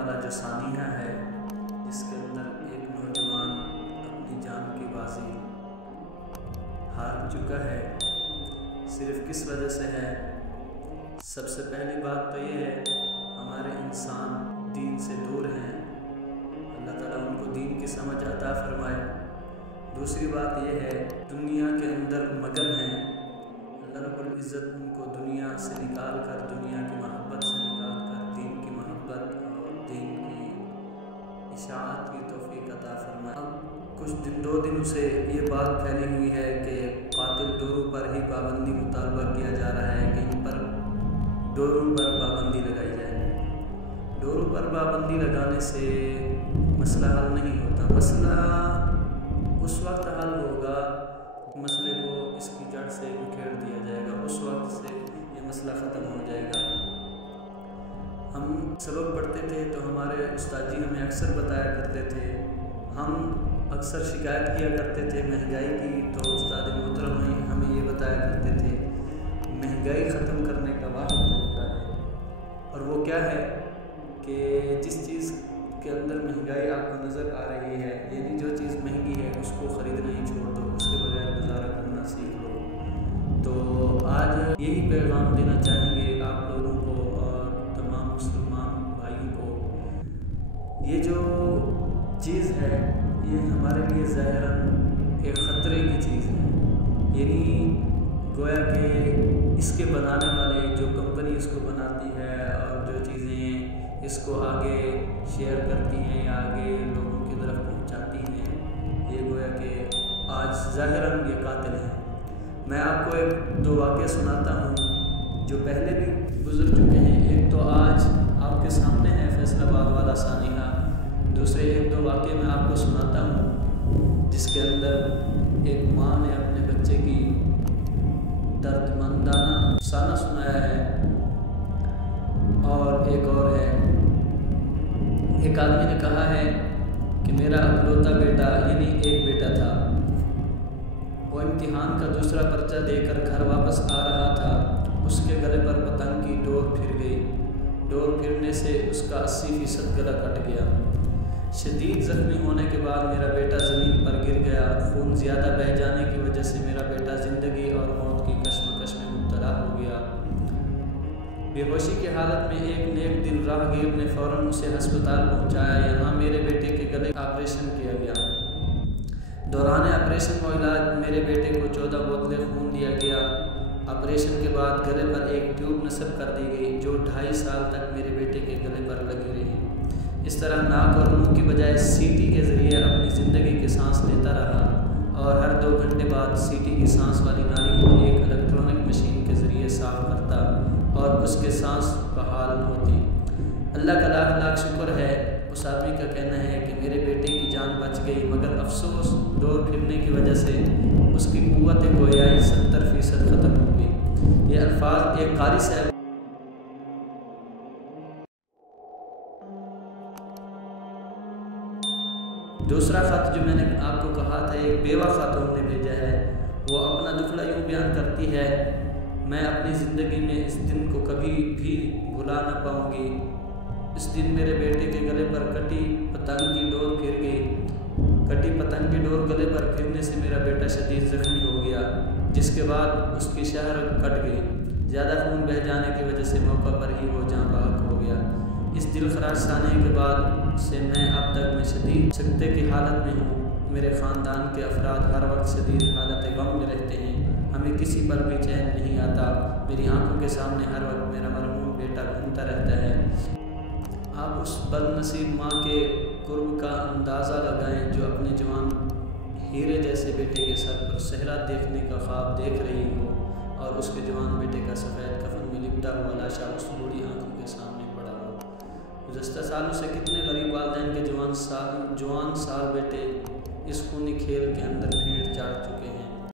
والا جو سانحہ ہے، جس کے اندر ایک نوجوان اپنی جان کی بازی ہار چکا ہے، صرف کس وجہ سے ہے؟ سب سے پہلی بات تو یہ ہے ہمارے انسان دین سے دور ہیں، اللہ تعالیٰ ان کو دین کی سمجھ عطا فرمائے۔ دوسری بات یہ ہے دنیا کے اندر مگن ہیں، اللہ رب العزت ان کو دنیا سے نکال کر، دنیا کی محبت سے نکال کر دین کی محبت اور دین کی اشاعت کی توفیق عطا فرمائے۔ اب کچھ دو دنوں سے یہ بات پھیلی ہوئی ہے کہ قاتل ڈورو پر ہی پابندی مطالبہ کیا جا رہا ہے کہ ان پر ڈورو پر پابندی لگائی جائے۔ ڈورو پر پابندی لگانے سے مسئلہ حل نہیں ہوتا، مسئلہ اس وقت حل ہوگا مسئلے کو اس کی جڑ سے اکھیڑ دیا جائے گا، اس وقت سے یہ مسئلہ ختم ہو جائے گا۔ ہم سبق پڑھتے تھے تو ہمارے استاد جی ہمیں اکثر بتایا کرتے تھے، ہم اکثر شکایت کیا کرتے تھے مہنگائی کی، تو استاد محترم ہمیں یہ بتایا کرتے تھے مہنگائی ختم کرنے کا واحد طریقہ ہے، اور وہ کیا ہے کہ جس چیز کے اندر مہنگائی آپ کو نظر آ رہی ہے، یعنی جو چیز مہنگی ہے اس کو خریدنا ہی چھوڑ دو، اس کے بغیر گزارا کرنا سیکھ لو۔ تو آج یہی پیغام دینا چاہیں گے آپ لوگوں کو اور تمام مسلمان بھائیوں کو، یہ جو چیز ہے یہ ہمارے لیے ظاہراً ایک خطرے کی چیز ہے، یعنی گویا کہ اس کے بنانے والے جو کمپنی اس کو بناتی ہے اور جو چیزیں اس کو آگے شیئر کرتی ہیں یا آگے لوگوں کی طرف پہنچاتی ہیں، یہ گویا کہ آج ظاہراً یہ قاتل ہیں۔ میں آپ کو ایک دو واقعے سناتا ہوں جو پہلے بھی گزر چکے ہیں، ایک تو آج آپ کے سامنے ہے فیصل آباد والا سانحہ، دوسرے ایک دو واقعے میں آپ کو سناتا ہوں جس کے اندر ایک ماں نے اپنے بچے کی درد مندانہ افسانہ سنایا ہے، اور ایک اور ہے، ایک آدمی نے کہا ہے کہ میرا اکلوتا بیٹا، یعنی ایک بیٹا تھا، وہ امتحان کا دوسرا پرچہ دے کر گھر واپس آ رہا تھا، اس کے گلے پر پتنگ کی ڈور پھر گئی، ڈور پھرنے سے اس کا 80% گلا کٹ گیا۔ شدید زخمی ہونے کے بعد میرا بیٹا زمین پر گر گیا، خون زیادہ بہہ جانے کی وجہ سے میرا بیٹا زندگی اور موت کی کشمکش میں مبتلا ہو گیا۔ بے ہوشی کی حالت میں ایک نیک دل راہگیر نے فوراً اسے ہسپتال پہنچایا، یہاں میرے بیٹے کے گلے کا آپریشن کیا گیا۔ دوران آپریشن و علاج میرے بیٹے کو 14 بوتلیں خون دیا گیا۔ آپریشن کے بعد گلے پر ایک ٹیوب نصب کر دی گئی جو 2.5 سال تک میرے بیٹے کے گلے پر لگی رہی۔ اس طرح ناک اور منہ کی بجائے سیٹی کے ذریعے اپنی زندگی کی سانس لیتا رہا، اور ہر 2 گھنٹے بعد سیٹی کی سانس والی نالی کو ایک الیکٹرانک مشین کے ذریعے صاف کرتا اور اس کے سانس بحال ہوتی۔ اللہ کا لاکھ لاکھ شکر ہے، اس آدمی کا کہنا ہے کہ میرے بیٹے کی جان بچ گئی، مگر افسوس ڈور پھرنے کی وجہ سے اس کی قوت گویائی 70% ختم ہو گئی۔ یہ الفاظ ایک قاری صاحب دوسرا خط جو میں نے آپ کو کہا تھا ایک بیوہ خاتون نے بھیجا ہے، وہ اپنا دکھڑا یوں بیان کرتی ہے، میں اپنی زندگی میں اس دن کو کبھی بھی بھلا نہ پاؤں گی۔ اس دن میرے بیٹے کے گلے پر کٹی پتنگ کی ڈور پھر گئی، کٹی پتنگ کی ڈور گلے پر پھرنے سے میرا بیٹا شدید زخمی ہو گیا، جس کے بعد اس کی شہر کٹ گئی، زیادہ خون بہہ جانے کی وجہ سے موقع پر ہی وہ جاں بحق ہو گیا۔ اس دل خراش سانحے کے بعد سے میں اب تک میں شدید سکتے کی حالت میں ہوں، میرے خاندان کے افراد ہر وقت شدید حالت غم میں رہتے ہیں، ہمیں کسی پر بھی چین نہیں آتا، میری آنکھوں کے سامنے ہر وقت میرا مرحوم بیٹا گھومتا رہتا ہے۔ آپ اس بد نصیب ماں کے قرب کا اندازہ لگائیں جو اپنے جوان ہیرے جیسے بیٹے کے سر پر صحرا دیکھنے کا خواب دیکھ رہی ہو، اور اس کے جوان بیٹے کا سفید کفن میں لپٹا ہوا لاشا اس بوڑھی آنکھوں کے سامنے پڑا ہو۔ گزشتہ سالوں سے کتنے غریب والدین کے جوان سال بیٹے اس خونی کھیل کے اندر بھیڑ چاڑ چکے ہیں۔